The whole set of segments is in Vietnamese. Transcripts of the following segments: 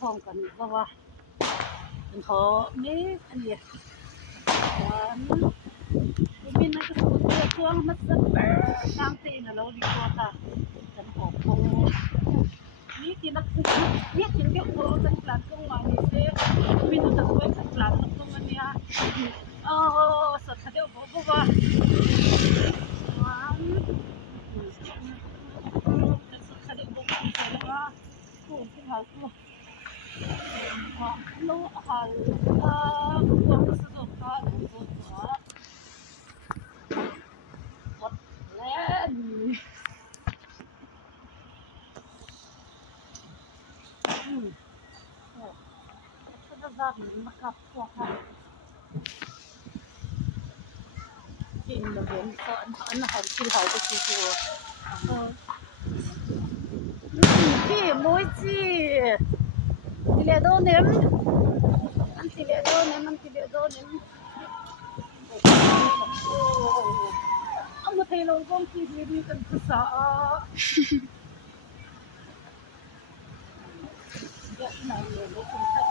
phong cần và đừng khó mấy anh gì mình nó cái số tiền chuông mất rất sang tiền là lâu đi qua ta cần học không biết thì nó biết những cái ô cần làm công ngoài thì sẽ mình nó tự quên cần làm công anh nha sợ thật điều vô va sợ điều vô va cũng cái hal lo hal cũng sử dụng cả đúng rồi what lên nó ra mình mặc cặp qua chị là biến sợ anh là chỉ hỏi cái gì rồi chị mỗi chị thì lẽ đâu nếm anh thì lẽ đâu nếm anh thì lẽ đâu nếm ông một thầy lâu công ty đi cần sợ vậy này người lấy cùng khách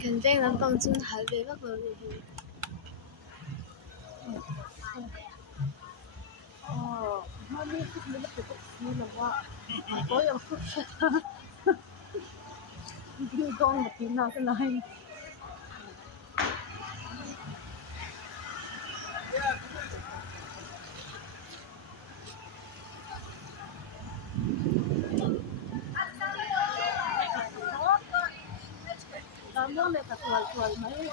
肯定能放进海里那个里。nó đi thích nó phải như là qua có yang phút đi con một tí nào cái này nó này thật là mấy